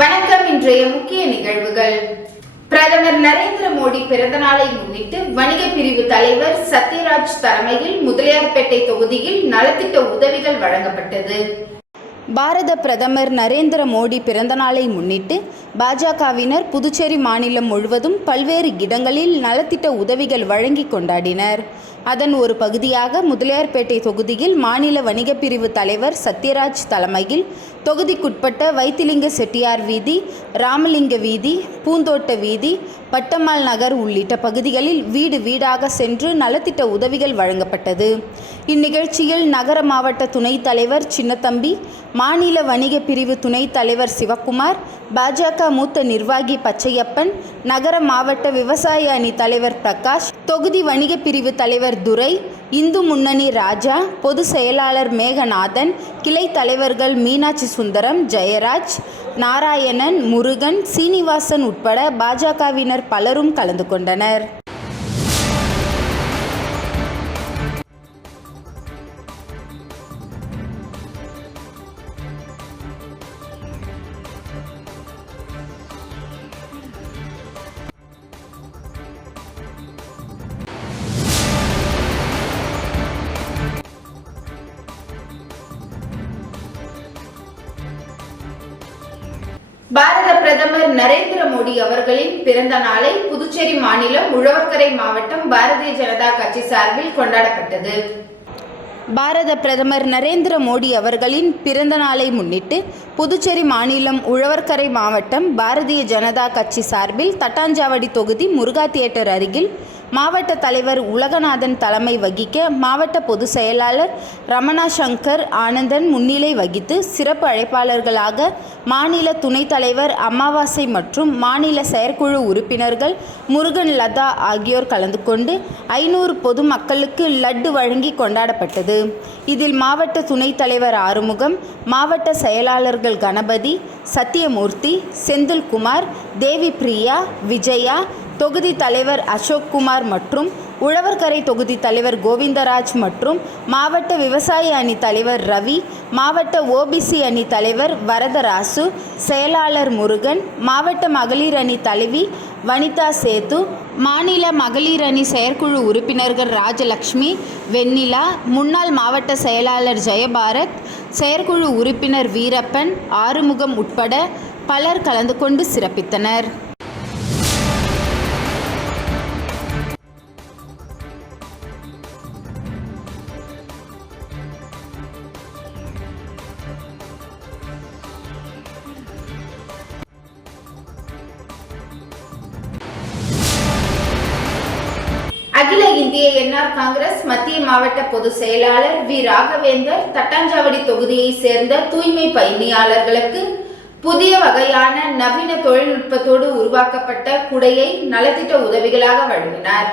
வணக்கம். இன்றைய முக்கிய நிகழ்வுகள். பிரதமர் நரேந்திர மோடி பிறந்த நாளை முன்னிட்டு வணிக பிரிவு தலைவர் சத்யராஜ் தலைமையில் முதலியார்பேட்டை தொகுதியில் நலத்திட்ட உதவிகள் வழங்கப்பட்டது. பாரத பிரதமர் நரேந்திர மோடி பிறந்தநாளை முன்னிட்டு பாஜகவினர் புதுச்சேரி மாநிலம் முழுவதும் பல்வேறு இடங்களில் நலத்திட்ட உதவிகள் வழங்கி கொண்டாடினர். அதன் ஒரு பகுதியாக முதலியார்பேட்டை தொகுதியில் மாநில வணிக பிரிவு தலைவர் சத்யராஜ் தலைமையில் தொகுதிக்குட்பட்ட வைத்திலிங்க செட்டியார் வீதி, ராமலிங்க வீதி, பூந்தோட்ட வீதி, பட்டம்மாள் நகர் உள்ளிட்ட பகுதிகளில் வீடு வீடாக சென்று நலத்திட்ட உதவிகள் வழங்கப்பட்டது. இந்நிகழ்ச்சியில் நகர மாவட்ட துணைத் தலைவர் சின்னத்தம்பி, மாநில வணிக பிரிவு துணைத் தலைவர் சிவக்குமார், பாஜக மூத்த நிர்வாகி பச்சையப்பன், நகர மாவட்ட விவசாய அணி தலைவர் பிரகாஷ், தொகுதி வணிக பிரிவு தலைவர் துரை, இந்து முன்னணி ராஜா, பொதுச் செயலாளர் மேகநாதன், கிளை தலைவர்கள் மீனாட்சி சுந்தரம், ஜெயராஜ், நாராயணன், முருகன், சீனிவாசன் உட்பட பாஜகவினர் பலரும் கலந்து கொண்டனர். பாரத பிரதமர் நரேந்திர மோடி அவர்களின் பிறந்த நாளை புதுச்சேரி மாநிலம் உழவர்கரை மாவட்டம் பாரதிய ஜனதா கட்சி சார்பில் கொண்டாடப்பட்டது. பாரத பிரதமர் நரேந்திர மோடி அவர்களின் பிறந்த நாளை முன்னிட்டு புதுச்சேரி மாநிலம் உழவர்கரை மாவட்டம் பாரதிய ஜனதா கட்சி சார்பில் தட்டாஞ்சாவடி தொகுதி முருகா தியேட்டர் அருகில் மாவட்ட தலைவர் உலகநாதன் தலைமை வகிக்க மாவட்ட பொதுச் செயலாளர் ரமணா சங்கர் ஆனந்தன் முன்னிலை வகித்து சிறப்பு அழைப்பாளர்களாக மாநில துணைத் தலைவர் அமாவாசை மற்றும் மாநில செயற்குழு உறுப்பினர்கள் முருகன், லதா ஆகியோர் கலந்து கொண்டு 500 பொது மக்களுக்கு லட்டு வழங்கி கொண்டாடப்பட்டது. இதில் மாவட்ட துணைத் தலைவர் ஆறுமுகம், மாவட்ட செயலாளர்கள் கணபதி, சத்தியமூர்த்தி, செந்தில்குமார், தேவி பிரியா, விஜயா, தொகுதி தலைவர் அசோக்குமார் மற்றும் உழவர்கரை தொகுதி தலைவர் கோவிந்தராஜ் மற்றும் மாவட்ட விவசாய அணி தலைவர் ரவி, மாவட்ட ஓபிசி அணி தலைவர் வரதராசு, செயலாளர் முருகன், மாவட்ட மகளிர் அணி தலைவி வனிதா சேது, மாநில மகளிர் அணி செயற்குழு உறுப்பினர்கள் ராஜலட்சுமி, வெண்ணிலா, முன்னாள் மாவட்ட செயலாளர் ஜெயபாரத், செயற்குழு உறுப்பினர் வீரப்பன், ஆறுமுகம் உட்பட பலர் கலந்து கொண்டு சிறப்பித்தனர். அகில இந்திய என்ஆர் காங்கிரஸ் மத்திய மாவட்ட பொதுச் செயலாளர் வி. ராகவேந்தர் தட்டாஞ்சாவடி தொகுதியை சேர்ந்த தூய்மை பணியாளர்களுக்கு புதிய வகையான நவீன தொழில்நுட்பத்தோடு உருவாக்கப்பட்ட குடையை நலத்திட்ட உதவிகளாக வழங்கினார்.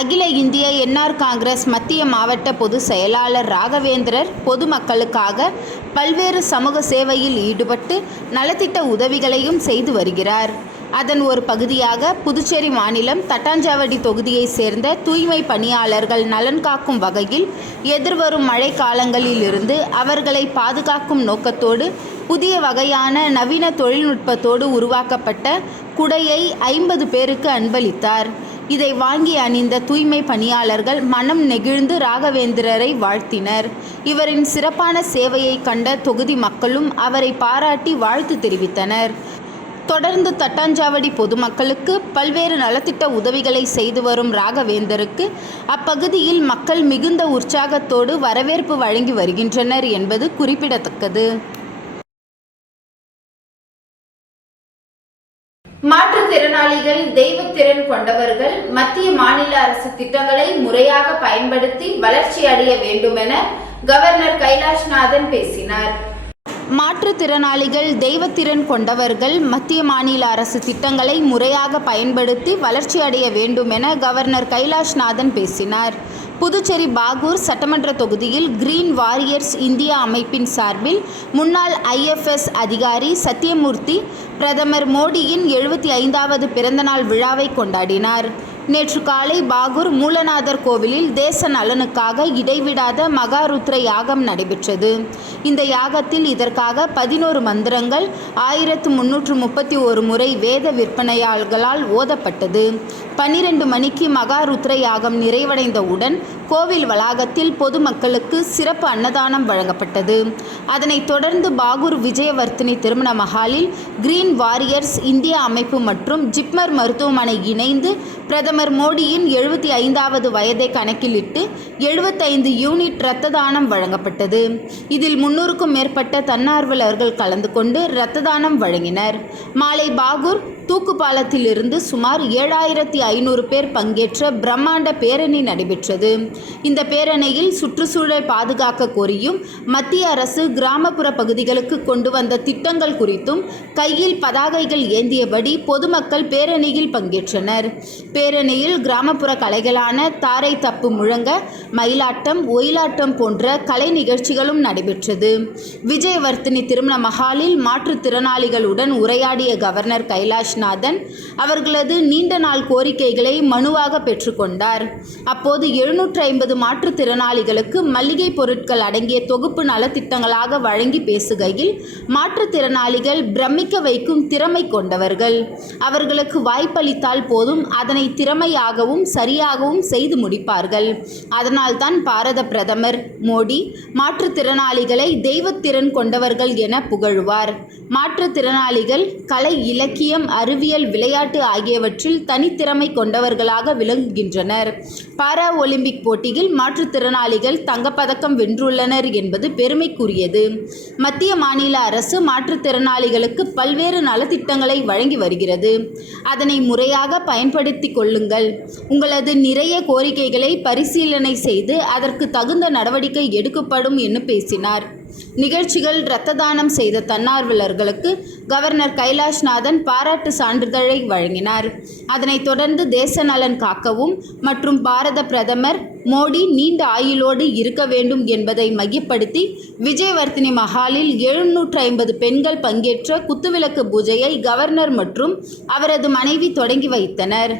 அகில இந்திய என்ஆர் காங்கிரஸ் மத்திய மாவட்ட பொதுச் செயலாளர் ராகவேந்திரர் பொதுமக்களுக்காக பல்வேறு சமூக சேவையில் ஈடுபட்டு நலத்திட்ட உதவிகளையும் செய்து வருகிறார். அதன் ஒரு பகுதியாக புதுச்சேரி மாநிலம் தட்டாஞ்சாவடி தொகுதியை சேர்ந்த தூய்மை பணியாளர்கள் நலன் காக்கும் வகையில் எதிர்வரும் மழை காலங்களில் இருந்து அவர்களை பாதுகாக்கும் நோக்கத்தோடு புதிய வகையான நவீன தொழில்நுட்பத்தோடு உருவாக்கப்பட்ட குடையை 50 பேருக்கு அன்பளித்தார். இதை வாங்கி அணிந்த தூய்மை பணியாளர்கள் மனம் நெகிழ்ந்து ராகவேந்திரரை வாழ்த்தினர். இவரின் சிறப்பான சேவையை கண்ட தொகுதி மக்களும் அவரை பாராட்டி வாழ்த்து தெரிவித்தனர். தொடர்ந்து தட்டாஞ்சாவடி பொதுமக்களுக்கு பல்வேறு நலத்திட்ட உதவிகளை செய்து வரும் ராகவேந்தருக்கு அப்பகுதியில் மக்கள் மிகுந்த உற்சாகத்தோடு வரவேற்பு வழங்கி வருகின்றனர் என்பது குறிப்பிடத்தக்கது. மாற்றுத்திறனாளிகள், தெய்வத்திறன் கொண்டவர்கள் மத்திய மாநில அரசு திட்டங்களை முறையாக பயன்படுத்தி வளர்ச்சி அடைய வேண்டுமென கவர்னர் கைலாஷ்நாதன் பேசினார். மாற்றுத்திறனாளிகள், தெய்வத்திறன் கொண்டவர்கள் மத்திய மாநில அரசு திட்டங்களை முறையாக பயன்படுத்தி வளர்ச்சி அடைய வேண்டும் என கவர்னர் கைலாஷ்நாதன் பேசினார். புதுச்சேரி பாகூர் சட்டமன்ற தொகுதியில் கிரீன் வாரியர்ஸ் இந்தியா அமைப்பின் சார்பில் முன்னாள் IFS அதிகாரி சத்தியமூர்த்தி பிரதமர் மோடியின் 75வது பிறந்தநாள் விழாவை கொண்டாடினார். நேற்று காலை பாகூர் மூலநாதர் கோவிலில் தேச நலனுக்காக இடைவிடாத மகாருத்ர யாகம் நடைபெற்றது. இந்த யாகத்தில் இதற்காக 11 மந்திரங்கள் 1331 முறை வேத விற்பனையாளர்களால் ஓதப்பட்டது. 12 மணிக்கு மகாருத்ர யாகம் நிறைவடைந்தவுடன் கோவில் வளாகத்தில் பொதுமக்களுக்கு சிறப்பு அன்னதானம் வழங்கப்பட்டது. அதனைத் தொடர்ந்து பாகூர் விஜயவர்த்தினி திருமண மஹாலில் கிரீன் வாரியர்ஸ் இந்தியா அமைப்பு மற்றும் ஜிப்மர் மருத்துவமனை இணைந்து பிரதமர் மோடியின் 75வது வயதை கணக்கிலிட்டு 75 யூனிட் இரத்த தானம் வழங்கப்பட்டது. இதில் 300க்கும் மேற்பட்ட தன்னார்வலர்கள் கலந்து கொண்டு இரத்த தானம் வழங்கினர். மாலை பாகூர் தூக்குப்பாலத்திலிருந்து சுமார் 7500 பேர் பங்கேற்ற பிரம்மாண்ட பேரணி நடைபெற்றது. இந்த பேரணியில் சுற்றுச்சூழல் பாதுகாக்க கோரியும் மத்திய அரசு கிராமப்புற பகுதிகளுக்கு கொண்டு வந்த திட்டங்கள் குறித்தும் கையில் பதாகைகள் ஏந்தியபடி பொதுமக்கள் பேரணியில் பங்கேற்றனர். பேரணியில் கிராமப்புற கலைகளான தாரை தப்பு முழங்க, மயிலாட்டம், ஒயிலாட்டம் போன்ற கலை நிகழ்ச்சிகளும் நடைபெற்றது. விஜயவர்த்தினி திருமண மஹாலில் மாற்றுத்திறனாளிகளுடன் உரையாடிய கவர்னர் கைலாஷ்நாதன் அவர்களது நீண்ட நாள் கோரிக்கைகளை மனுவாக பெற்றுக்கொண்டார். அப்போது 750 மாற்றுத்திறனாளிகளுக்கு மளிகை பொருட்கள் அடங்கிய தொகுப்பு நலத்திட்டங்களாக வழங்கி பேசுகையில், மாற்றுத்திறனாளிகள் பிரமிக்க வைக்கும் திறமை கொண்டவர்கள். அவர்களுக்கு வாய்ப்பளித்தால் போதும் அதனை திறமையாகவும் சரியாகவும் செய்து முடிப்பார்கள். அதனால்தான் பாரத பிரதமர் மோடி மாற்றுத்திறனாளிகளை தெய்வத்திறன் கொண்டவர்கள் என புகழுவார். மாற்றுத்திறனாளிகள் கலை, இலக்கியம், அறிவியல், விளையாட்டு ஆகியவற்றில் தனித்திறமை கொண்டவர்களாக விளங்குகின்றனர். பாரா ஒலிம்பிக் போட்டியில் மாற்றுத்திறனாளிகள் தங்கப்பதக்கம் வென்றுள்ளனர் என்பது பெருமைக்குரியது. மத்திய மாநில அரசு மாற்றுத்திறனாளிகளுக்கு பல்வேறு நலத்திட்டங்களை வழங்கி வருகிறது. அதனை முறையாக பயன்படுத்தி கொள்ளுங்கள். உங்களது நிறைய கோரிக்கைகளை பரிசீலனை செய்து அதற்கு தகுந்த நடவடிக்கை எடுக்கப்படும் என்று பேசினார். நிகழ்ச்சிகள் இரத்த தானம் செய்த தன்னார்வலர்களுக்கு கவர்னர் கைலாஷ்நாதன் பாராட்டு சான்றிதழை வழங்கினார். அதனைத் தொடர்ந்து தேச நலன் காக்கவும் மற்றும் பாரத பிரதமர் மோடி நீண்ட ஆயுளோடு இருக்க வேண்டும் என்பதை மையப்படுத்தி விஜயவர்த்தினி மஹாலில் 750 பெண்கள் பங்கேற்ற குத்துவிளக்கு பூஜையை கவர்னர் மற்றும் அவரது மனைவி தொடங்கி வைத்தனர்.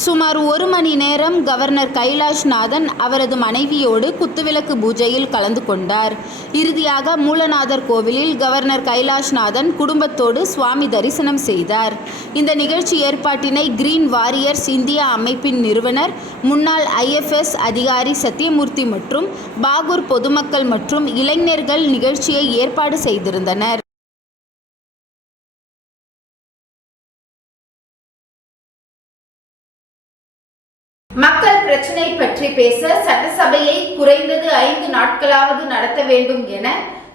சுமார் 1 மணி நேரம் கவர்னர் கைலாஷ்நாதன் அவரது மனைவியோடு குத்துவிளக்கு பூஜையில் கலந்து கொண்டார். இறுதியாக மூலநாதர் கோவிலில் கவர்னர் கைலாஷ்நாதன் குடும்பத்தோடு சுவாமி தரிசனம் செய்தார். இந்த நிகழ்ச்சி ஏற்பாட்டினை கிரீன் வாரியர்ஸ் இந்தியா அமைப்பின் நிறுவனர் முன்னாள் IFS அதிகாரி சத்யமூர்த்தி மற்றும் பாகூர் பொதுமக்கள் மற்றும் இளைஞர்கள் நிகழ்ச்சியை ஏற்பாடு செய்திருந்தனர். மக்கள் பிரச்சினை பற்றி பேச சட்டசபையை குறைந்தது 5 நாட்களாவது நடத்த வேண்டும் என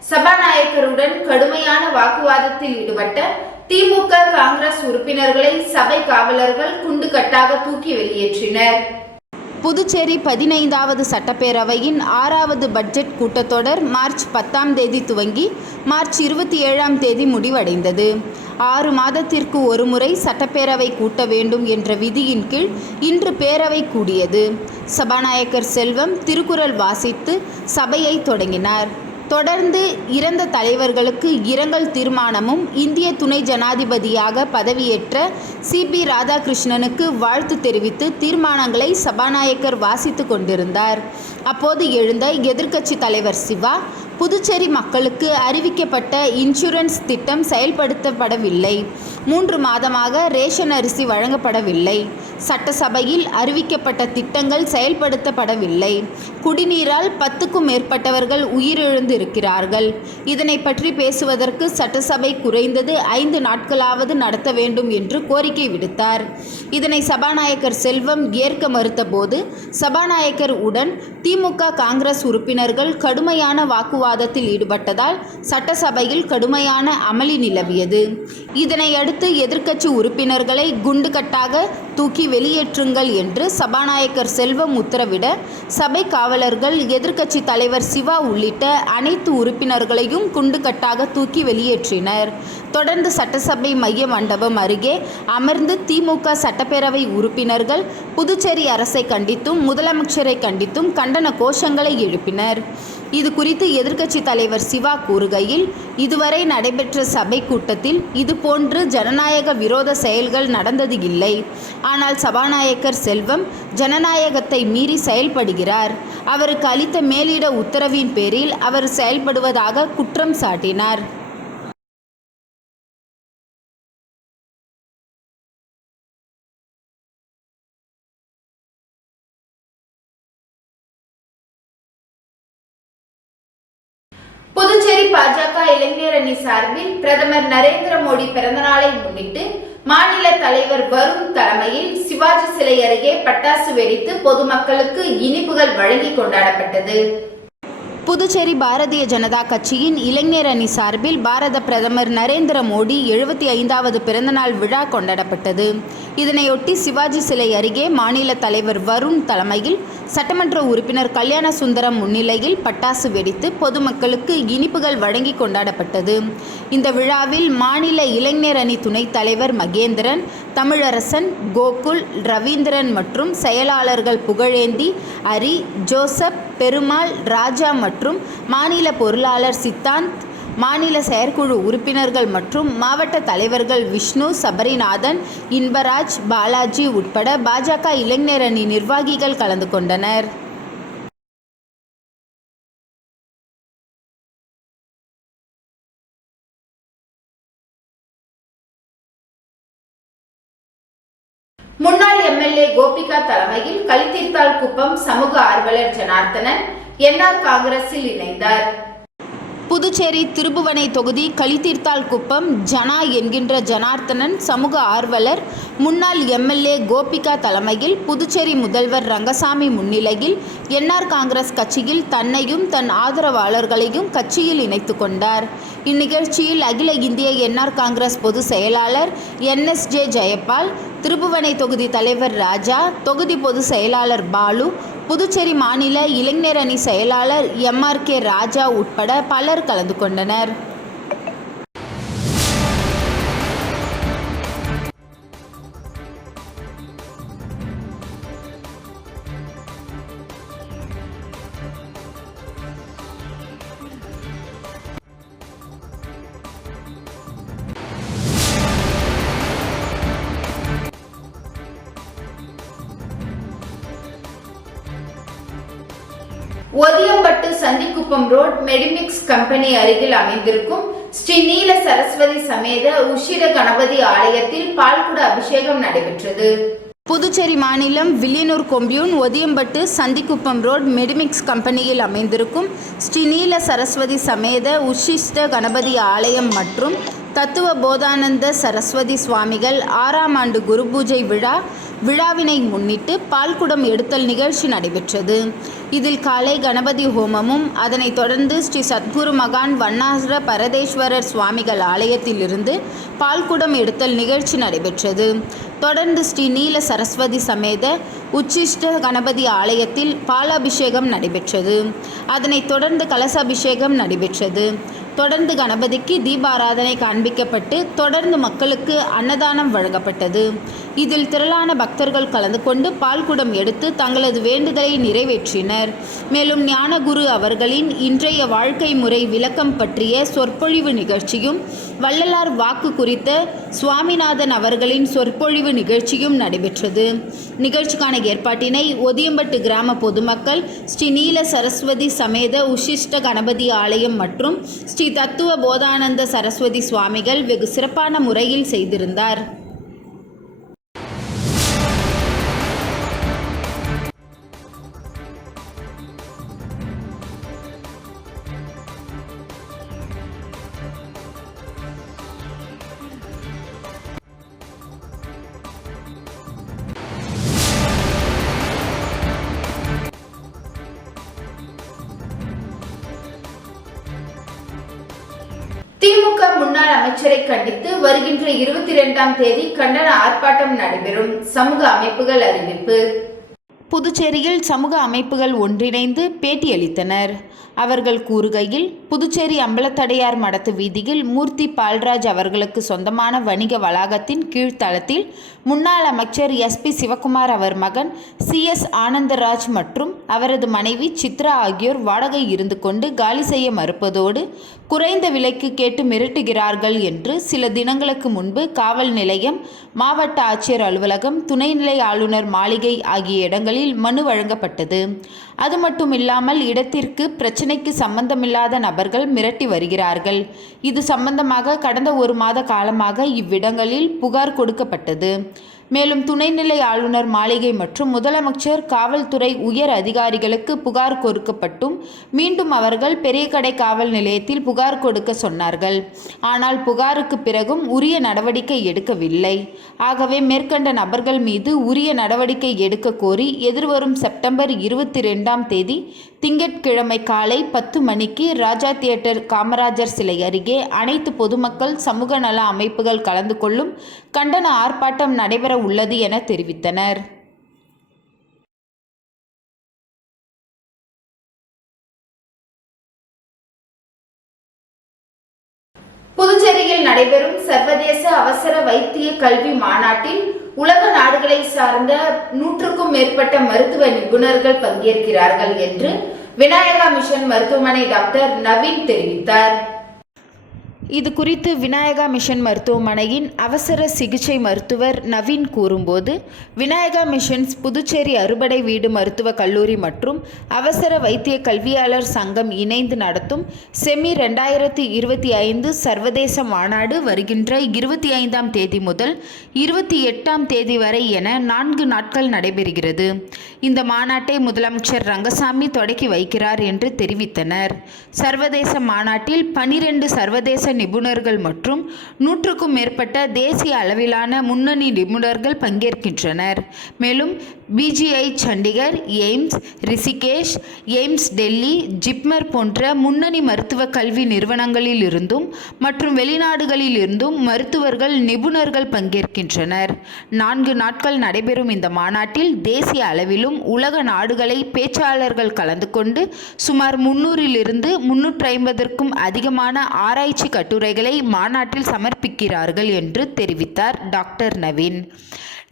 சபாநாயகருடன் கடுமையான வாக்குவாதத்தில் ஈடுபட்ட திமுக, காங்கிரஸ் உறுப்பினர்களை சபை காவலர்கள் குண்டுகட்டாக தூக்கி வெளியேற்றினர். புதுச்சேரி 15வது சட்டப்பேரவையின் 6வது பட்ஜெட் கூட்டத்தொடர் மார்ச் 10ஆம் தேதி துவங்கி மார்ச் 27ஆம் தேதி முடிவடைந்தது. 6 மாதத்திற்கு ஒரு முறை சட்டப்பேரவை கூட்ட வேண்டும் என்ற விதியின் கீழ் இன்று பேரவை கூடியது. சபாநாயகர் செல்வம் திருக்குறள் வாசித்து சபையை தொடங்கினார். தொடர்ந்து இறந்த தலைவர்களுக்கு இரங்கல் தீர்மானமும் இந்திய துணை ஜனாதிபதியாக பதவியேற்ற CP ராதாகிருஷ்ணனுக்கு வாழ்த்து தெரிவித்து தீர்மானங்களை சபாநாயகர் வாசித்து கொண்டிருந்தார். அப்போது எழுந்த எதிர்க்கட்சி தலைவர் சிவா, புதுச்சேரி மக்களுக்கு அறிவிக்கப்பட்ட இன்சூரன்ஸ் திட்டம் செயல்படுத்தப்படவில்லை. 3 மாதமாக ரேஷன் அரிசி வழங்கப்படவில்லை. சட்டசபையில் அறிவிக்கப்பட்ட திட்டங்கள் செயல்படுத்தப்படவில்லை. குடிநீரால் 10க்கும் மேற்பட்டவர்கள் உயிரிழந்திருக்கிறார்கள். இதனை பற்றி பேசுவதற்கு சட்டசபை குறைந்தது 5 நாட்களாவது நடத்த வேண்டும் என்று கோரிக்கை விடுத்தார். இதனை சபாநாயகர் செல்வம் ஏற்க மறுத்தபோது சபாநாயகர் உடன் திமுக, காங்கிரஸ் உறுப்பினர்கள் கடுமையான வாக்குவாதத்தில் ஈடுபட்டதால் சட்டசபையில் கடுமையான அமளி நிலவியது. இதனையடுத்து எதிர்க்கட்சி உறுப்பினர்களை குண்டுகட்டாக தூக்கி வெளியேற்றுங்கள் என்று சபாநாயகர் செல்வம் உத்தரவிட சபை காவலர்கள் எதிர்க்கட்சி தலைவர் சிவா உள்ளிட்ட அனைத்து உறுப்பினர்களையும் குண்டுகட்டாக தூக்கி வெளியேற்றினர். தொடர்ந்து சட்டசபை மைய மண்டபம் அருகே அமர்ந்து திமுக சட்டப்பேரவை உறுப்பினர்கள் புதுச்சேரி அரசை கண்டித்தும் முதலமைச்சரை கண்டித்தும் கண்டன கோஷங்களை எழுப்பினர். இது குறித்து எதிர்க்கட்சி தலைவர் சிவா கூறுகையில், இதுவரை நடைபெற்ற சபை கூட்டத்தில் இதுபோன்று ஜனநாயக விரோத செயல்கள் நடந்தது இல்லை. ஆனால் சபாநாயகர் செல்வம் ஜனநாயகத்தை மீறி செயல்படுகிறார். அவருக்கு அளித்த மேலிட உத்தரவின் பேரில் அவர் செயல்படுவதாக குற்றம் சாட்டினார். புதுச்சேரி பாஜக இளைஞர் அணி சார்பில் பிரதமர் நரேந்திர மோடி பிறந்தநாளை முன்னிட்டு மாநில தலைவர் வருண் தலைமையில் சிவாஜி சிலை அருகே பட்டாசு வெடித்து பொதுமக்களுக்கு இனிப்புகள் வழங்கி கொண்டாடப்பட்டது. புதுச்சேரி பாரதிய ஜனதா கட்சியின் இளைஞர் அணி சார்பில் பாரத பிரதமர் நரேந்திர மோடி 75வது பிறந்தநாள் விழா கொண்டாடப்பட்டது. இதனையொட்டி சிவாஜி சிலை அருகே மாநில தலைவர் வருண் தலைமையில் சட்டமன்ற உறுப்பினர் கல்யாண சுந்தரம் முன்னிலையில் பட்டாசு வெடித்து பொதுமக்களுக்கு இனிப்புகள் வழங்கி கொண்டாடப்பட்டது. இந்த விழாவில் மாநில இளைஞர் அணி துணைத் தலைவர் மகேந்திரன், தமிழரசன், கோகுல், ரவீந்திரன் மற்றும் செயலாளர்கள் புகழேந்தி, அரி, ஜோசப், பெருமாள், ராஜா மற்றும் மாநில பொருளாளர் சித்தாந்த், மாநில செயற்குழு உறுப்பினர்கள் மற்றும் மாவட்ட தலைவர்கள் விஷ்ணு, சபரிநாதன், இன்பராஜ், பாலாஜி உட்பட பாஜக இளைஞர் அணி நிர்வாகிகள் கலந்து கொண்டனர். முன்னாள் எம்எல்ஏ கோபிகா தலைமையில் கலித்தீர்த்தால் குப்பம் சமூக ஆர்வலர் ஜனார்த்தனன் என்ஆர் காங்கிரஸில் இணைந்தார். புதுச்சேரி திருபுவனை தொகுதி கலித்தீர்த்தால் குப்பம் ஜனா என்கின்ற ஜனார்த்தனன் சமூக ஆர்வலர் முன்னாள் எம்எல்ஏ கோபிகா தலைமையில் புதுச்சேரி முதல்வர் ரங்கசாமி முன்னிலையில் என்ஆர் காங்கிரஸ் கட்சியில் தன்னையும் தன் ஆதரவாளர்களையும் கட்சியில் இணைத்து கொண்டார். இந்நிகழ்ச்சியில் அகில இந்திய என்ஆர் காங்கிரஸ் பொதுச் செயலாளர் NSJ ஜெயபால், திருபுவனை தொகுதி தலைவர் ராஜா, தொகுதி பொதுச் செயலாளர் பாலு, புதுச்சேரி மாநில இளைஞர் அணி செயலாளர் MRK ராஜா உட்பட பலர் கலந்து கொண்டனர். ஒதியம்பட்டு சந்திக்குப்பம் ரோட் மெடிமிக்ஸ் கம்பெனி அருகில் அமைந்திருக்கும் ஸ்ரீ நீல சரஸ்வதி சமேத உஷிர கணபதி ஆலயத்தில் பால்குட அபிஷேகம் நடைபெற்றது. புதுச்சேரி மாநிலம் வில்லியனூர் கொம்யூன் ஒதியம்பட்டு சந்திக்குப்பம் ரோட் மெடிமிக்ஸ் கம்பெனியில் அமைந்திருக்கும் ஸ்ரீ நீல சரஸ்வதி சமேத உஷிஷ்ட கணபதி ஆலயம் மற்றும் தத்துவ போதானந்த சரஸ்வதி சுவாமிகள் 6ஆம் ஆண்டு குரு பூஜை விழாவினை முன்னிட்டு பால்குடம் எடுத்தல் நிகழ்ச்சி நடைபெற்றது. இதில் காலை கணபதி ஹோமமும், அதனைத் தொடர்ந்து ஸ்ரீ சத்குரு மகான் வண்ணார பரதேஸ்வரர் சுவாமிகள் ஆலயத்திலிருந்து பால்குடம் எடுத்தல் நிகழ்ச்சி நடைபெற்றது. தொடர்ந்து ஸ்ரீ நீல சரஸ்வதி சமேத உச்சிஷ்ட கணபதி ஆலயத்தில் பாலாபிஷேகம் நடைபெற்றது. அதனைத் தொடர்ந்து கலசாபிஷேகம் நடைபெற்றது. தொடர்ந்து கணபதிக்கு தீபாராதனை காண்பிக்கப்பட்டு தொடர்ந்து மக்களுக்கு அன்னதானம் வழங்கப்பட்டது. இதில் திரளான பக்தர்கள் கலந்து கொண்டு பால்குடம் எடுத்து தங்களது வேண்டுதலை நிறைவேற்றினர். மேலும் ஞானகுரு அவர்களின் இன்றைய வாழ்க்கை முறை விளக்கம் பற்றிய சொற்பொழிவு நிகழ்ச்சியும், வள்ளலார் வாக்கு குறித்த சுவாமிநாதன் அவர்களின் சொற்பொழிவு நிகழ்ச்சியும் நடைபெற்றது. நிகழ்ச்சிக்கான ஏற்பாட்டினை ஒதியம்பட்டு கிராம பொதுமக்கள், ஸ்ரீ நீல சரஸ்வதி சமேத உஷிஷ்ட கணபதி ஆலயம் மற்றும் ஸ்ரீ தத்துவ போதானந்த சரஸ்வதி சுவாமிகள் வெகு சிறப்பான முறையில் செய்திருந்தார். திமுக முன்னாள் அமைச்சரை கண்டித்து வருகின்ற 22ஆம் தேதி கண்டன ஆர்ப்பாட்டம் நடைபெறும். சமூக அமைப்புகள் அறிவிப்பு. புதுச்சேரியில் சமூக அமைப்புகள் ஒன்றிணைந்து பேட்டியளித்தனர். அவர்கள் கூறுகையில், புதுச்சேரி அம்பலத்தடையார் மடத்து வீதியில் மூர்த்தி பால்ராஜ் அவர்களுக்கு சொந்தமான வணிக வளாகத்தின் கீழ்த்தளத்தில் முன்னாள் அமைச்சர் SP சிவக்குமார் அவர் மகன் CS ஆனந்தராஜ் மற்றும் அவரது மனைவி சித்ரா ஆகியோர் வாடகை இருந்து கொண்டு காலி செய்ய மறுப்பதோடு குறைந்த விலைக்கு கேட்டு மிரட்டுகிறார்கள் என்று சில தினங்களுக்கு முன்பு காவல் நிலையம், மாவட்ட ஆட்சியர் அலுவலகம், துணைநிலை ஆளுநர் மாளிகை ஆகிய இடங்களில் மனு வழங்கப்பட்டது. அது மட்டுமில்லாமல் இடத்திற்கு பிரச்சினைக்கு சம்பந்தமில்லாத நபர்கள் மிரட்டி வருகிறார்கள். இது சம்பந்தமாக கடந்த 1 மாத காலமாக இவ்விடங்களில் புகார் கொடுக்கப்பட்டது. மேலும் துணைநிலை ஆளுநர் மாளிகை மற்றும் முதலமைச்சர், காவல்துறை உயர் அதிகாரிகளுக்கு புகார் கொடுக்கப்பட்டும் மீண்டும் அவர்கள் பெரியகடை காவல் நிலையத்தில் புகார் கொடுக்க சொன்னார்கள். ஆனால் புகாருக்கு பிறகும் உரிய நடவடிக்கை எடுக்கவில்லை. ஆகவே மேற்கண்ட நபர்கள் மீது உரிய நடவடிக்கை எடுக்க கோரி எதிர்வரும் செப்டம்பர் 22ஆம் தேதி திங்கட்கிழமை காலை 10 மணிக்கு ராஜா தியேட்டர், காமராஜர் சிலை அருகே அனைத்து பொதுமக்கள், சமூக நல அமைப்புகள் கலந்து கொள்ளும் கண்டன ஆர்ப்பாட்டம் நடைபெற உள்ளது என தெரிவித்தனர். புதுச்சேரியில் நடைபெறும் சர்வதேச அவசர வைத்திய கல்வி மாநாட்டில் உலக நாடுகளை சார்ந்த 100க்கும் மேற்பட்ட மருத்துவ நிபுணர்கள் பங்கேற்கிறார்கள் என்று விநாயகா மிஷன் மருத்துவமனை டாக்டர் நவீன் தெரிவித்தார். இது குறித்து விநாயகா மிஷன் மருத்துவமனையின் அவசர சிகிச்சை மருத்துவர் நவீன் கூறும்போது, விநாயகா மிஷன்ஸ் புதுச்சேரி அறுபடை வீடு மருத்துவக் கல்லூரி மற்றும் அவசர வைத்திய கல்வியாளர் சங்கம் இணைந்து நடத்தும் செமி 2025 சர்வதேச மாநாடு வருகின்ற 25ஆம் தேதி முதல் 28ஆம் தேதி வரை என 4 நாட்கள் நடைபெறுகிறது. இந்த மாநாட்டை முதலமைச்சர் ரங்கசாமி தொடக்கி வைக்கிறார் என்று தெரிவித்தனர். சர்வதேச மாநாட்டில் 12 சர்வதேச நிபுணர்கள் மற்றும் 100க்கும் மேற்பட்ட தேசிய அளவிலான முன்னணி நிபுணர்கள் பங்கேற்கின்றனர். மேலும் BGI Chandigarh, AIIMS Rishikesh, AIIMS Delhi, JIPMER போன்ற முன்னணி மருத்துவ கல்வி நிறுவனங்களில் இருந்தும் மற்றும் வெளிநாடுகளில் இருந்தும் மருத்துவர்கள், நிபுணர்கள் பங்கேற்கின்றனர். 4 நாட்கள் நடைபெறும் இந்த மாநாட்டில் தேசிய அளவிலும் உலக நாடுகளை பேச்சாளர்கள் கலந்து கொண்டு சுமார் 300லிருந்து 350க்கும் அதிகமான ஆராய்ச்சி கட்டுரைகளை மாநாட்டில் சமர்ப்பிக்கிறார்கள் என்று தெரிவித்தார் டாக்டர் நவீன்.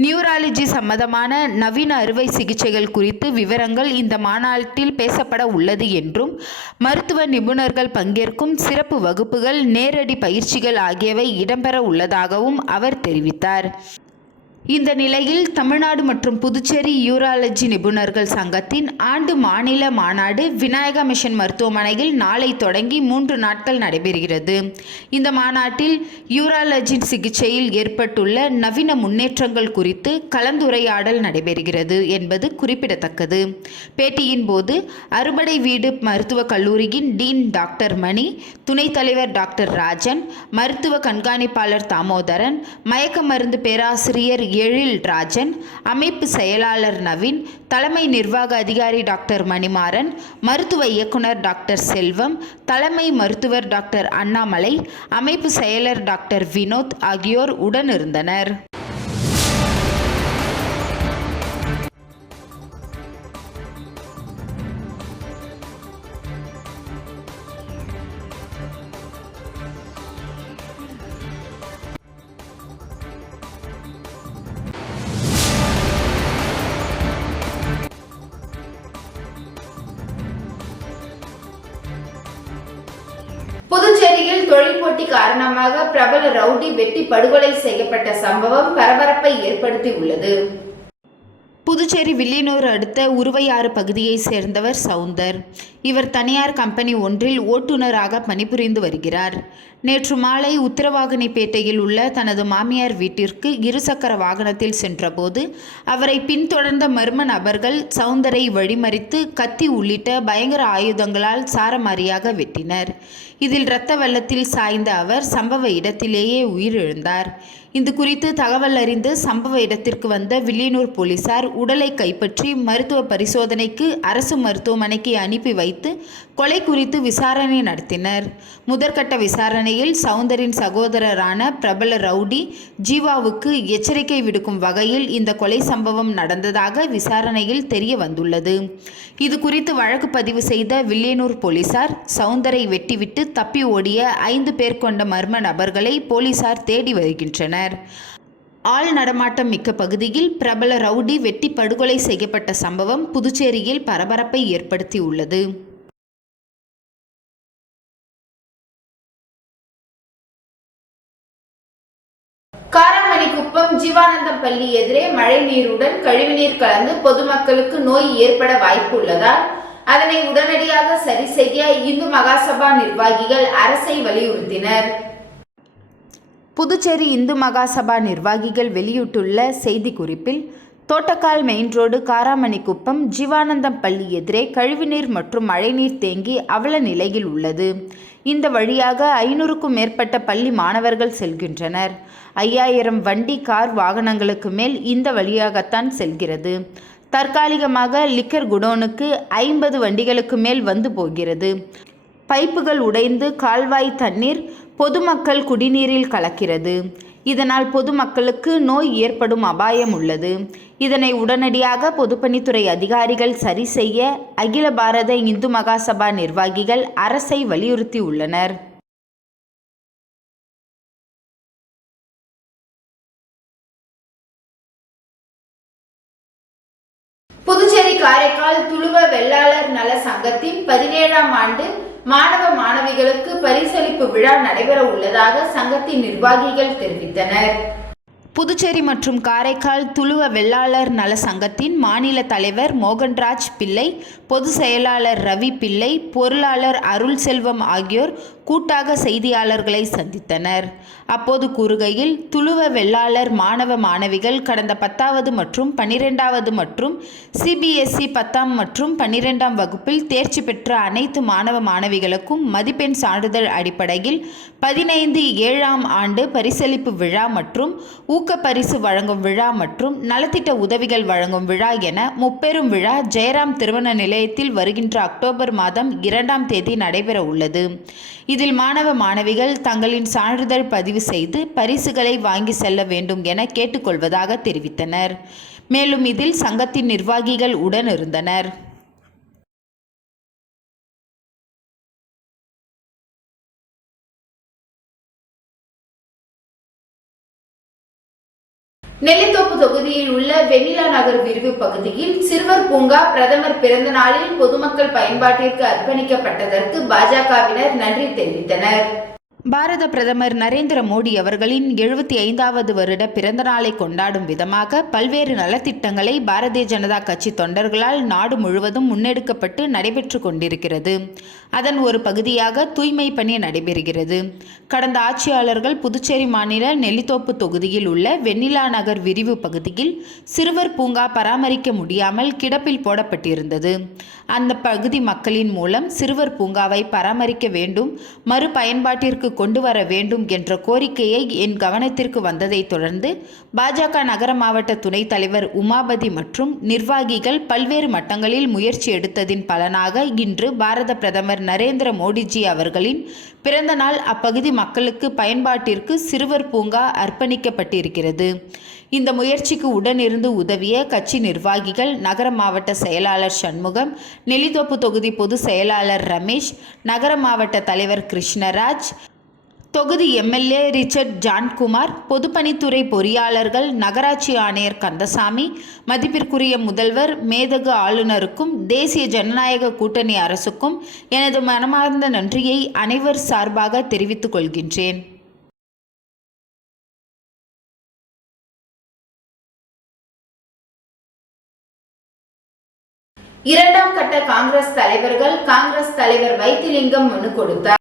நியூராலஜி சம்பந்தமான நவீன அறுவை சிகிச்சைகள் குறித்து விவரங்கள் இந்த மாநாட்டில் பேசப்பட உள்ளது என்றும், மருத்துவ நிபுணர்கள் பங்கேற்கும் சிறப்பு வகுப்புகள், நேரடி பயிற்சிகள் ஆகியவை இடம்பெற உள்ளதாகவும் அவர் தெரிவித்தார். இந்த நிலையில் தமிழ்நாடு மற்றும் புதுச்சேரி யூராலஜி நிபுணர்கள் சங்கத்தின் ஆண்டு மாநில மாநாடு விநாயகா மிஷன் மருத்துவமனையில் நாளை தொடங்கி 3 நாட்கள் நடைபெறுகிறது. இந்த மாநாட்டில் யூராலஜி சிகிச்சையில் ஏற்பட்டுள்ள நவீன முன்னேற்றங்கள் குறித்து கலந்துரையாடல் நடைபெறுகிறது என்பது குறிப்பிடத்தக்கது. பேட்டியின் போது அறுபடை வீடு மருத்துவக் கல்லூரியின் டீன் டாக்டர் மணி, துணைத் தலைவர் டாக்டர் ராஜன், மருத்துவ கண்காணிப்பாளர் தாமோதரன், மயக்க மருந்து பேராசிரியர் எழில் ராஜன், அமைப்பு செயலாளர் நவீன், தலைமை நிர்வாக அதிகாரி டாக்டர் மணிமாறன், மருத்துவ இயக்குனர் டாக்டர் செல்வம், தலைமை மருத்துவர் டாக்டர் அண்ணாமலை, அமைப்பு செயலர் டாக்டர் வினோத் ஆகியோர் உடனிருந்தனர். புதுச்சேரியில் தொழில் போட்டி காரணமாக பிரபல ரவுடி வெட்டி படுகொலை செய்யப்பட்ட சம்பவம் பரபரப்பை ஏற்படுத்தி உள்ளது. புதுச்சேரி வில்லியனூர் அடுத்த உருவையாறு பகுதியைச் சேர்ந்தவர் சவுந்தர். இவர் தனியார் கம்பெனி ஒன்றில் ஓட்டுநராக பணிபுரிந்து வருகிறார். நேற்று மாலை உத்திரவாகனிப்பேட்டையில் உள்ள தனது மாமியார் வீட்டிற்கு இருசக்கர வாகனத்தில் சென்றபோது அவரை பின்தொடர்ந்த மர்ம நபர்கள் சவுந்தரை வழிமறித்து கத்தி உள்ளிட்ட பயங்கர ஆயுதங்களால் சாரமாரியாக வெட்டினர். இதில் இரத்த வெள்ளத்தில் சாய்ந்த அவர் சம்பவ இடத்திலேயே உயிரிழந்தார். இது குறித்து தகவல் அறிந்து சம்பவ இடத்திற்கு வந்த வில்லியனூர் போலீசார் உடலை கைப்பற்றி மருத்துவ பரிசோதனைக்கு அரசு மருத்துவமனைக்கு அனுப்பி வைத்து கொலை குறித்து விசாரணை நடத்தினர். முதற்கட்ட விசாரணையில் சவுந்தரின் சகோதரரான பிரபல ரவுடி ஜீவாவுக்கு எச்சரிக்கை விடுக்கும் வகையில் இந்த கொலை சம்பவம் நடந்ததாக விசாரணையில் தெரிய வந்துள்ளது. இது குறித்து வழக்கு பதிவு செய்த வில்லியனூர் போலீசார் சவுந்தரை வெட்டிவிட்டு தப்பி ஓடிய 5 பேர் கொண்ட மர்ம நபர்களை போலீசார் தேடி வருகின்றனர். ஆள் நடமாட்டம் மிக்க பகுதியில் பிரபல ரவுடி வெட்டி படுகொலை செய்யப்பட்ட சம்பவம் புதுச்சேரியில் பரபரப்பை ஏற்படுத்தியுள்ளது. காராமணிக்குப்பம் ஜீவானந்தம் பள்ளி எதிரே மழை நீருடன் கழிவுநீர் கலந்து பொதுமக்களுக்கு நோய் ஏற்பட வாய்ப்பு உள்ளதால் அதனை உடனடியாக சரி செய்ய இந்து மகாசபா நிர்வாகிகள் அரசை வலியுறுத்தினர். புதுச்சேரி இந்து மகாசபா நிர்வாகிகள் வெளியிட்டுள்ள செய்திக்குறிப்பில், தோட்டக்கால் மெயின் ரோடு காராமணிக்குப்பம் ஜீவானந்தம் பள்ளி எதிரே கழிவுநீர் மற்றும் மழைநீர் தேங்கி அவல நிலையில் உள்ளது. இந்த வழியாக 500க்கும் மேற்பட்ட பள்ளி மாணவர்கள் செல்கின்றனர். 5000 வண்டி கார் வாகனங்களுக்கு மேல் இந்த வழியாகத்தான் செல்கிறது. தற்காலிகமாக லிக்கர் குடோனுக்கு 50 வண்டிகளுக்கு மேல் வந்து போகிறது. பைப்புகள் உடைந்து கால்வாய் தண்ணீர் பொதுமக்கள் குடிநீரில் கலக்கிறது. இதனால் பொதுமக்களுக்கு நோய் ஏற்படும் அபாயம் உள்ளது. இதனை உடனடியாக பொதுப்பணித்துறை அதிகாரிகள் சரி செய்ய அகில பாரத இந்து மகாசபா நிர்வாகிகள் அரசை வலியுறுத்தியுள்ளனர். புதுச்சேரி காரைக்கால் துளுவ வெள்ளாளர் நல சங்கத்தின் 17ஆம் ஆண்டு மாணவ மாணவிகளுக்கு பரிசளிப்பு விழா நடைபெற உள்ளதாக சங்கத்தின் நிர்வாகிகள் தெரிவித்தனர். புதுச்சேரி மற்றும் காரைக்கால் துளுவ வெள்ளாளர் நல சங்கத்தின் மாநில தலைவர் மோகன்ராஜ் பிள்ளை, பொதுச் செயலாளர் ரவி பிள்ளை, பொருளாளர் அருள் செல்வம் ஆகியோர் கூட்டாக செய்தியாளர்களை சந்தித்தனர். அப்போது கூறுகையில், துளுவ வெள்ளாளர் மாணவ மாணவிகள் கடந்த 10வது மற்றும் 12வது மற்றும் CBSE 10ஆம் மற்றும் 12ஆம் வகுப்பில் தேர்ச்சி பெற்ற அனைத்து மாணவ மாணவிகளுக்கும் மதிப்பெண் சான்றிதழ் அடிப்படையில் 15/7ஆம் ஆண்டு பரிசளிப்பு விழா மற்றும் ஊக்கப்பரிசு வழங்கும் விழா மற்றும் நலத்திட்ட உதவிகள் வழங்கும் விழா என முப்பெரும் விழா ஜெயராம் திருமண நிலையத்தில் வருகின்ற அக்டோபர் மாதம் 2ஆம் தேதி நடைபெற உள்ளது. இதில் மாணவ மாணவிகள் தங்களின் சான்றிதழ் பதிவு செய்து பரிசுகளை வாங்கி செல்ல வேண்டும் என கேட்டுக்கொள்வதாக தெரிவித்தனர். மேலும் இதில் சங்கத்தின் நிர்வாகிகள் உடன் இருந்தனர். நெல்லித்தோப்பு தொகுதியில் உள்ள வெண்ணிலா நகர் விரிவு பகுதியில் சிறுவர் பூங்கா பிரதமர் பிறந்த நாளில் பொதுமக்கள் பயன்பாட்டிற்கு அர்ப்பணிக்கப்பட்டதற்கு பாஜகவினர் நன்றி தெரிவித்தனர். பாரத பிரதமர் நரேந்திர மோடி அவர்களின் 75வது வருட பிறந்த நாளை கொண்டாடும் விதமாக பல்வேறு நலத்திட்டங்களை பாரதிய ஜனதா கட்சி தொண்டர்களால் நாடு முழுவதும் முன்னெடுக்கப்பட்டு நடைபெற்று கொண்டிருக்கிறது. அதன் ஒரு பகுதியாக தூய்மை பணி நடைபெறுகிறது. கடந்த ஆட்சியாளர்கள் புதுச்சேரி மாநில நெல்லித்தோப்பு தொகுதியில் உள்ள வெண்ணிலா நகர் விரிவு பகுதியில் சிறுவர் பூங்கா பராமரிக்க முடியாமல் கிடப்பில் போடப்பட்டிருந்தது. அந்த பகுதி மக்களின் மூலம் சிறுவர் பூங்காவை பராமரிக்க வேண்டும், மறுபயன்பாட்டிற்கு கொண்டு வர வேண்டும் என்ற கோரிக்கையை என் கவனத்திற்கு வந்ததை தொடர்ந்து பாஜக நகர மாவட்ட துணைத் தலைவர் உமாபதி மற்றும் நிர்வாகிகள் பல்வேறு மட்டங்களில் முயற்சி எடுத்ததின் பலனாக இன்று பாரத பிரதமர் நரேந்திர மோடிஜி அவர்களின் பிறந்த நாள் அப்பகுதி மக்களுக்கு பயன்பாட்டிற்கு சிறுவர் பூங்கா அர்ப்பணிக்கப்பட்டிருக்கிறது. இந்த முயற்சிக்கு உடனிருந்து உதவிய கட்சி நிர்வாகிகள், நகர மாவட்ட செயலாளர் சண்முகம், நெல்லித்தோப்பு தொகுதி பொதுச் செயலாளர் ரமேஷ், நகர மாவட்ட தலைவர் கிருஷ்ணராஜ், தொகுதி MLA ரிச்சர்ட் ஜான்குமார், பொதுப்பணித்துறை பொறியாளர்கள், நகராட்சி ஆணையர் கந்தசாமி, மதிப்பிற்குரிய முதல்வர், மேதகு ஆளுநருக்கும் தேசிய ஜனநாயக கூட்டணி அரசுக்கும் எனது மனமார்ந்த நன்றியை அனைவர் சார்பாக தெரிவித்துக் கொள்கின்றேன். இரண்டாம் கட்ட காங்கிரஸ் தலைவர்கள் காங்கிரஸ் தலைவர் வைத்திலிங்கம் மனு கொடுத்தார்.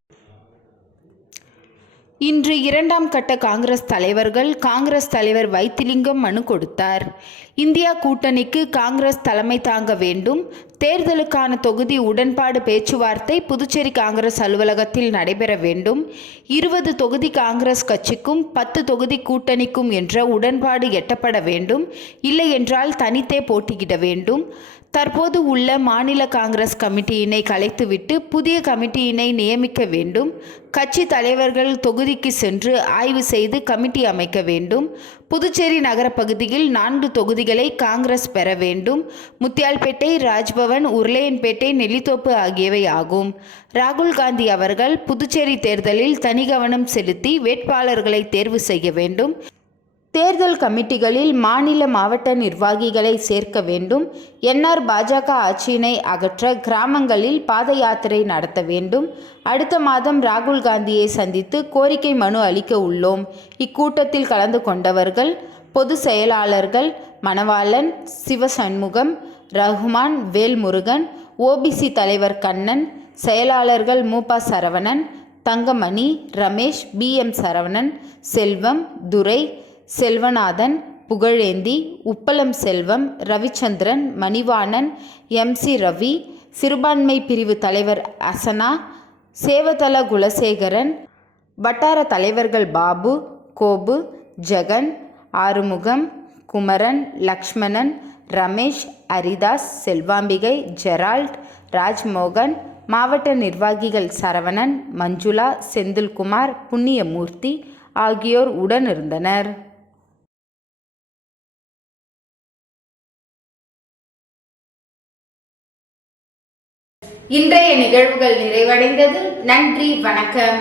இன்று இரண்டாம் கட்ட காங்கிரஸ் தலைவர்கள் காங்கிரஸ் தலைவர் வைத்திலிங்கம் மனு கொடுத்தார். இந்தியா கூட்டணிக்கு காங்கிரஸ் தலைமை தாங்க வேண்டும். தேர்தலுக்கான தொகுதி உடன்பாடு பேச்சுவார்த்தை புதுச்சேரி காங்கிரஸ் அலுவலகத்தில் நடைபெற வேண்டும். 20 தொகுதி காங்கிரஸ் கட்சிக்கும் 10 தொகுதி கூட்டணிக்கும் என்ற உடன்பாடு எட்டப்பட வேண்டும். இல்லை என்றால் தனித்தே போட்டியிட வேண்டும். தற்போது உள்ள மாநில காங்கிரஸ் கமிட்டியினை கலைத்துவிட்டு புதிய கமிட்டியினை நியமிக்க வேண்டும். கட்சி தலைவர்கள் தொகுதிக்கு சென்று ஆய்வு செய்து கமிட்டி அமைக்க வேண்டும். புதுச்சேரி நகர பகுதியில் 4 தொகுதிகளை காங்கிரஸ் பெற வேண்டும். முத்தியால்பேட்டை, ராஜ்பவன், உருளையன்பேட்டை, நெல்லித்தோப்பு ஆகியவை ஆகும். ராகுல் காந்தி அவர்கள் புதுச்சேரி தேர்தலில் தனி கவனம் செலுத்தி வேட்பாளர்களை தேர்வு செய்ய வேண்டும். தேர்தல் கமிட்டிகளில் மாநில மாவட்ட நிர்வாகிகளை சேர்க்க வேண்டும். என்ஆர் பாஜக ஆட்சியினை அகற்ற கிராமங்களில் பாத யாத்திரை நடத்த வேண்டும். அடுத்த மாதம் ராகுல் காந்தியை சந்தித்து கோரிக்கை மனு அளிக்க உள்ளோம். இக்கூட்டத்தில் கலந்து கொண்டவர்கள் பொது செயலாளர்கள் மணவாளன், சிவசண்முகம், ரகுமான், வேல்முருகன், ஓபிசி தலைவர் கண்ணன், செயலாளர்கள் மூபா சரவணன், தங்கமணி, ரமேஷ், BM சரவணன், செல்வம், துரை, செல்வநாதன், புகழேந்தி, உப்பளம் செல்வம், ரவிச்சந்திரன், மணிவாணன், MC ரவி, சிறுபான்மை பிரிவு தலைவர் அசனா, சேவதள குலசேகரன், வட்டார தலைவர்கள் பாபு, கோபு, ஜெகன், ஆறுமுகம், குமரன், லக்ஷ்மணன், ரமேஷ், அரிதாஸ், செல்வாம்பிகை, ஜெரால்ட், ராஜ்மோகன், மாவட்ட நிர்வாகிகள் சரவணன், மஞ்சுளா, செந்தில்குமார், புண்ணியமூர்த்தி ஆகியோர் உடனிருந்தனர். இன்றைய நிகழ்வுகள் நிறைவடைந்தது. நன்றி, வணக்கம்.